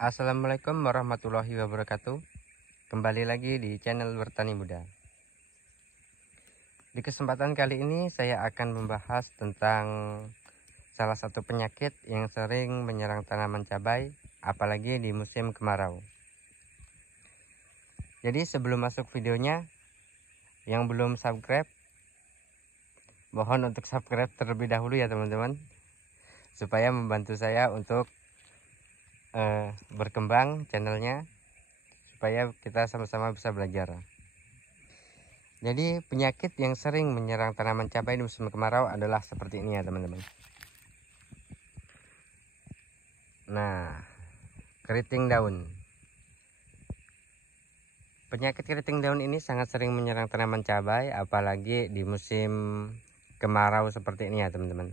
Assalamualaikum warahmatullahi wabarakatuh. Kembali lagi di channel Bertani Muda. Di kesempatan kali ini saya akan membahas tentang salah satu penyakit yang sering menyerang tanaman cabai, apalagi di musim kemarau. Jadi sebelum masuk videonya, yang belum subscribe, mohon untuk subscribe terlebih dahulu ya teman-teman, supaya membantu saya untuk berkembang channelnya, supaya kita sama-sama bisa belajar. Jadi penyakit yang sering menyerang tanaman cabai di musim kemarau adalah seperti ini ya teman-teman. Nah, keriting daun. Penyakit keriting daun ini sangat sering menyerang tanaman cabai, apalagi di musim kemarau seperti ini ya teman-teman.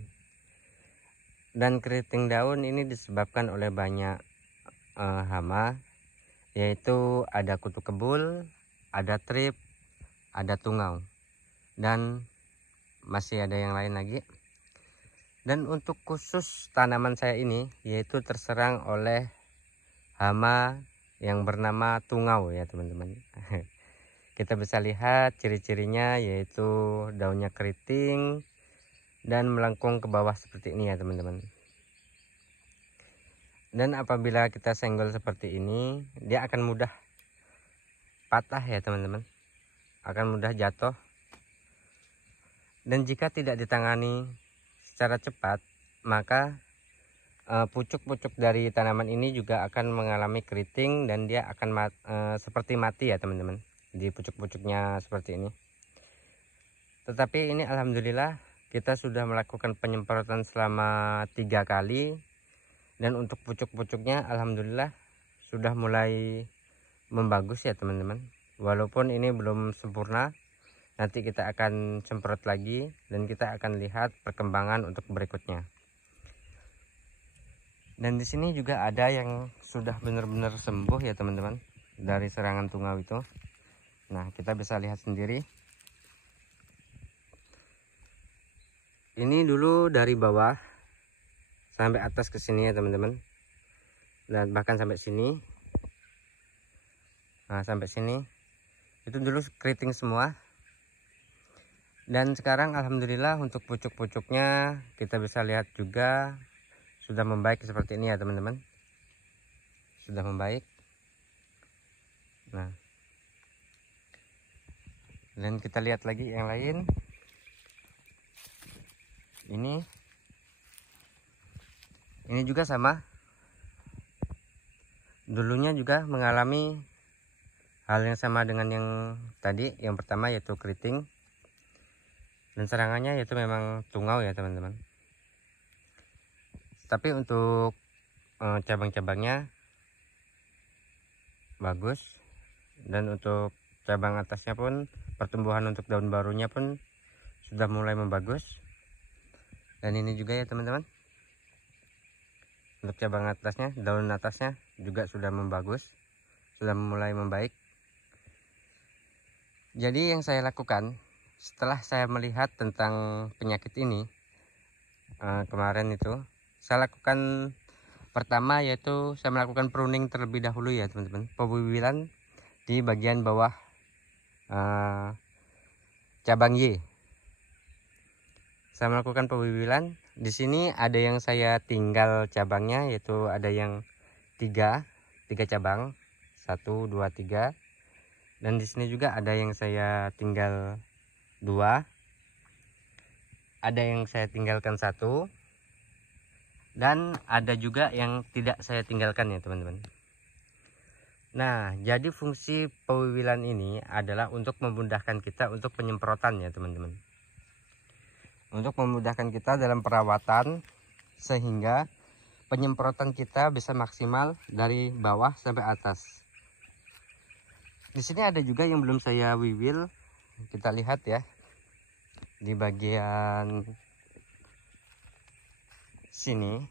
Dan keriting daun ini disebabkan oleh banyak hama, yaitu ada kutu kebul, ada trip, ada tungau, dan masih ada yang lain lagi. Dan untuk khusus tanaman saya ini, yaitu terserang oleh hama yang bernama tungau ya teman-teman. Kita bisa lihat ciri-cirinya, yaitu daunnya keriting dan melengkung ke bawah seperti ini ya teman-teman. Dan apabila kita senggol seperti ini, dia akan mudah patah ya teman-teman, akan mudah jatuh. Dan jika tidak ditangani secara cepat, maka pucuk-pucuk dari tanaman ini juga akan mengalami keriting dan dia akan seperti mati ya teman-teman, di pucuk-pucuknya seperti ini. Tetapi ini alhamdulillah kita sudah melakukan penyemprotan selama 3 kali, dan untuk pucuk-pucuknya alhamdulillah sudah mulai membagus ya teman-teman. Walaupun ini belum sempurna, nanti kita akan semprot lagi dan kita akan lihat perkembangan untuk berikutnya. Dan di sini juga ada yang sudah benar-benar sembuh ya teman-teman dari serangan tungau itu. Nah, kita bisa lihat sendiri. Ini dulu dari bawah sampai atas ke sini ya teman-teman, dan bahkan sampai sini. Nah, sampai sini itu dulu keriting semua. Dan sekarang alhamdulillah untuk pucuk-pucuknya kita bisa lihat juga sudah membaik seperti ini ya teman-teman, sudah membaik. Nah, dan kita lihat lagi yang lain. Ini juga sama, dulunya juga mengalami hal yang sama dengan yang tadi, yang pertama yaitu keriting, dan serangannya yaitu memang tungau ya teman-teman. Tapi untuk cabang-cabangnya bagus, dan untuk cabang atasnya pun, pertumbuhan untuk daun barunya pun sudah mulai membagus. Dan ini juga ya teman-teman, untuk cabang atasnya, daun atasnya juga sudah membagus, sudah mulai membaik. Jadi yang saya lakukan setelah saya melihat tentang penyakit ini kemarin itu, saya lakukan pertama yaitu saya melakukan pruning terlebih dahulu ya teman-teman, pembibilan di bagian bawah cabang Y. Saya melakukan pembibilan. Di sini ada yang saya tinggal cabangnya, yaitu ada yang tiga cabang, 1, 2, 3. Dan di sini juga ada yang saya tinggal 2, ada yang saya tinggalkan 1, dan ada juga yang tidak saya tinggalkan ya teman-teman. Nah, jadi fungsi pembibilan ini adalah untuk memudahkan kita untuk penyemprotan ya teman-teman, untuk memudahkan kita dalam perawatan, sehingga penyemprotan kita bisa maksimal dari bawah sampai atas. Di sini ada juga yang belum saya wiwil, kita lihat ya, di bagian sini.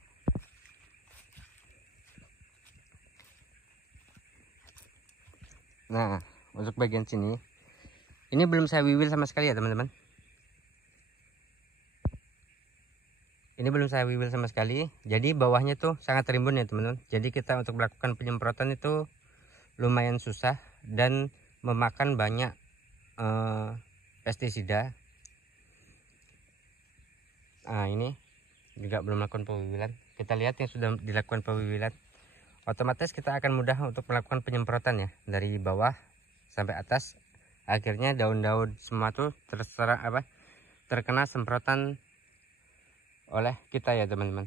Nah, untuk bagian sini ini belum saya wiwil sama sekali ya teman-teman. Ini belum saya wibil sama sekali, jadi bawahnya tuh sangat rimbun ya teman-teman. Jadi kita untuk melakukan penyemprotan itu lumayan susah dan memakan banyak pestisida. Nah, ini juga belum melakukan pewibilan. Kita lihat yang sudah dilakukan pewibilan. Otomatis kita akan mudah untuk melakukan penyemprotan ya, dari bawah sampai atas. Akhirnya daun-daun semua tuh terkena semprotan oleh kita ya teman-teman.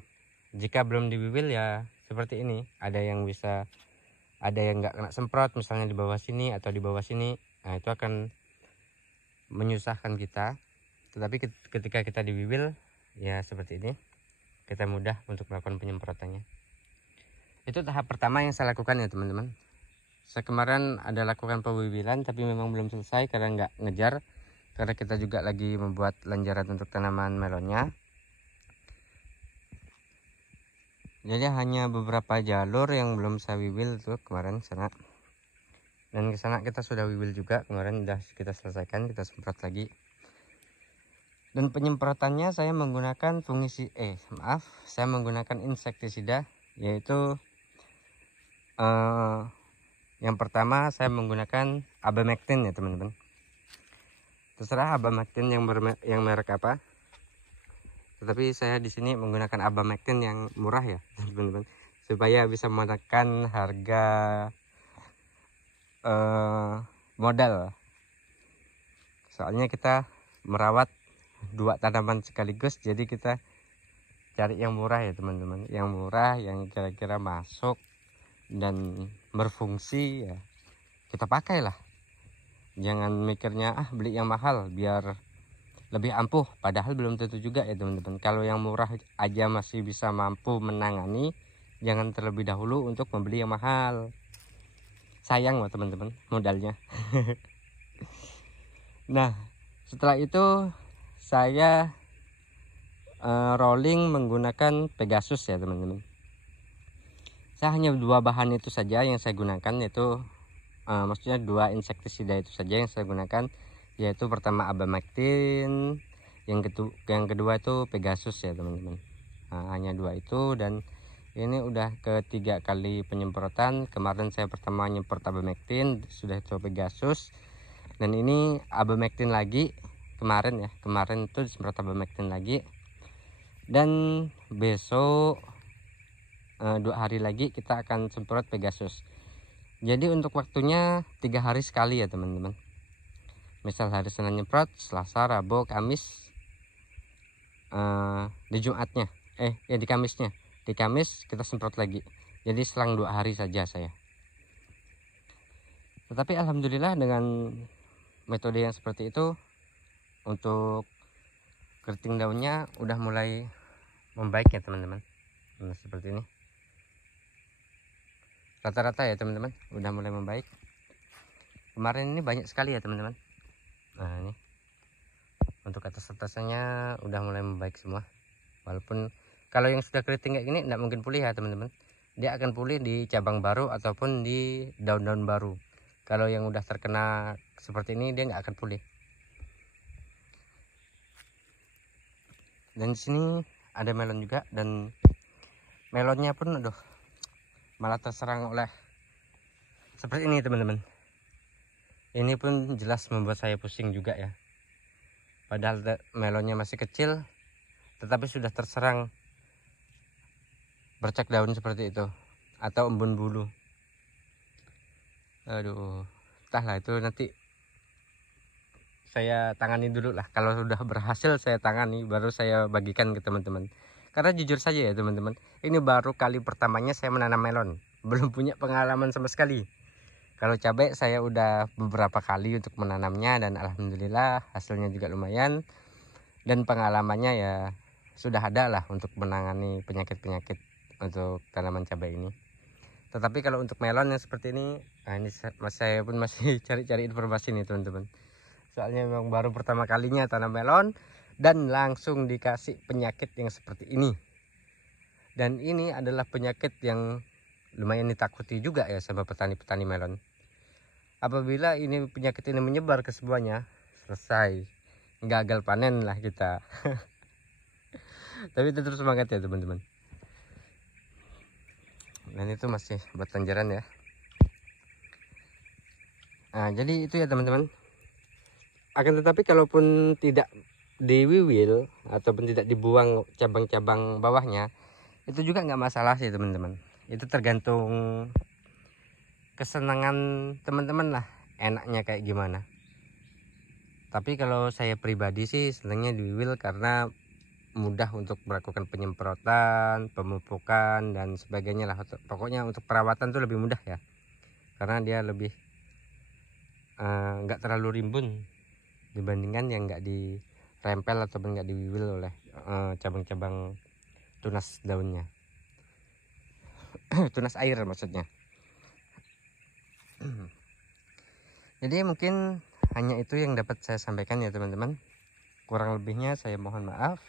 Jika belum diwibil ya seperti ini, ada yang nggak kena semprot, misalnya di bawah sini atau di bawah sini. Nah, itu akan menyusahkan kita. Tetapi ketika kita diwibil ya seperti ini, kita mudah untuk melakukan penyemprotannya. Itu tahap pertama yang saya lakukan ya teman-teman. Saya kemarin ada lakukan pewibilan, tapi memang belum selesai karena nggak ngejar, karena kita juga lagi membuat lanjaran untuk tanaman melonnya. Jadi hanya beberapa jalur yang belum saya wibil tuh kemarin sana, dan ke sana kita sudah wibil juga kemarin, udah kita selesaikan, kita semprot lagi. Dan penyemprotannya saya menggunakan saya menggunakan insektisida, yaitu yang pertama saya menggunakan abamectin ya teman-teman. Terserah abamectin yang merek apa. Tetapi saya di sini menggunakan abamectin yang murah ya teman-teman, supaya bisa menekan harga modal. Soalnya kita merawat 2 tanaman sekaligus, jadi kita cari yang murah ya teman-teman, yang murah, yang kira-kira masuk dan berfungsi ya kita pakailah. Jangan mikirnya beli yang mahal biar lebih ampuh, padahal belum tentu juga ya teman-teman. Kalau yang murah aja masih bisa mampu menangani, jangan terlebih dahulu untuk membeli yang mahal. Sayang loh teman-teman modalnya. Nah, setelah itu saya rolling menggunakan Pegasus ya teman-teman. Saya hanya 2 bahan itu saja yang saya gunakan, yaitu maksudnya 2 insektisida itu saja yang saya gunakan, yaitu pertama abamectin, yang kedua itu Pegasus ya teman-teman. Nah, hanya 2 itu, dan ini udah ketiga kali penyemprotan. Kemarin saya pertama nyemprot abamectin, sudah itu Pegasus, dan ini abamectin lagi kemarin itu disemprot abamectin lagi, dan besok 2 hari lagi kita akan semprot Pegasus. Jadi untuk waktunya 3 hari sekali ya teman-teman. Misal hari Senin nyemprot, Selasa, Rabu, Kamis, di Jumatnya di Kamisnya, di Kamis kita semprot lagi. Jadi selang 2 hari saja saya. Tetapi alhamdulillah dengan metode yang seperti itu, untuk keriting daunnya udah mulai membaik ya teman-teman. Nah, seperti ini rata-rata ya teman-teman, udah mulai membaik. Kemarin ini banyak sekali ya teman-teman. Nah, ini untuk atas-atasnya udah mulai membaik semua. Walaupun kalau yang sudah keriting kayak gini tidak mungkin pulih ya teman-teman. Dia akan pulih di cabang baru ataupun di daun-daun baru. Kalau yang udah terkena seperti ini dia nggak akan pulih. Dan di sini ada melon juga, dan melonnya pun malah terserang oleh seperti ini teman-teman. Ini pun jelas membuat saya pusing juga ya. Padahal melonnya masih kecil, tetapi sudah terserang bercak daun seperti itu, atau embun bulu. Aduh, entahlah, itu nanti saya tangani dulu lah. Kalau sudah berhasil saya tangani, baru saya bagikan ke teman-teman. Karena jujur saja ya teman-teman, ini baru kali pertamanya saya menanam melon, belum punya pengalaman sama sekali. Kalau cabai saya udah beberapa kali untuk menanamnya, dan alhamdulillah hasilnya juga lumayan, dan pengalamannya ya sudah ada lah untuk menangani penyakit-penyakit untuk tanaman cabai ini. Tetapi kalau untuk melon yang seperti ini, ini saya pun masih cari-cari informasi nih teman-teman. Soalnya memang baru pertama kalinya tanam melon dan langsung dikasih penyakit yang seperti ini. Dan ini adalah penyakit yang lumayan ditakuti juga ya sama petani-petani melon. Apabila ini penyakit ini menyebar ke semuanya, selesai, gagal panen lah kita. Tapi tetap semangat ya teman-teman. Dan itu masih bertanjaran ya. Nah, jadi itu ya teman-teman. Akan tetapi kalaupun tidak diwiwil ataupun tidak dibuang cabang-cabang bawahnya, itu juga nggak masalah sih teman-teman. Itu tergantung kesenangan teman-teman lah, enaknya kayak gimana. Tapi kalau saya pribadi sih senangnya diwiwil karena mudah untuk melakukan penyemprotan, pemupukan dan sebagainya lah. Pokoknya untuk perawatan tuh lebih mudah ya, karena dia lebih nggak terlalu rimbun dibandingkan yang nggak dirempel ataupun nggak diwiwil oleh cabang-cabang tunas daunnya. Tunas air maksudnya. Jadi mungkin hanya itu yang dapat saya sampaikan ya teman-teman. Kurang lebihnya saya mohon maaf.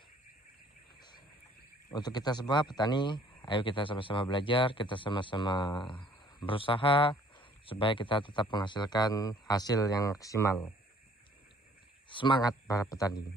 Untuk kita semua petani, ayo kita sama-sama belajar, kita sama-sama berusaha supaya kita tetap menghasilkan hasil yang maksimal. Semangat para petani.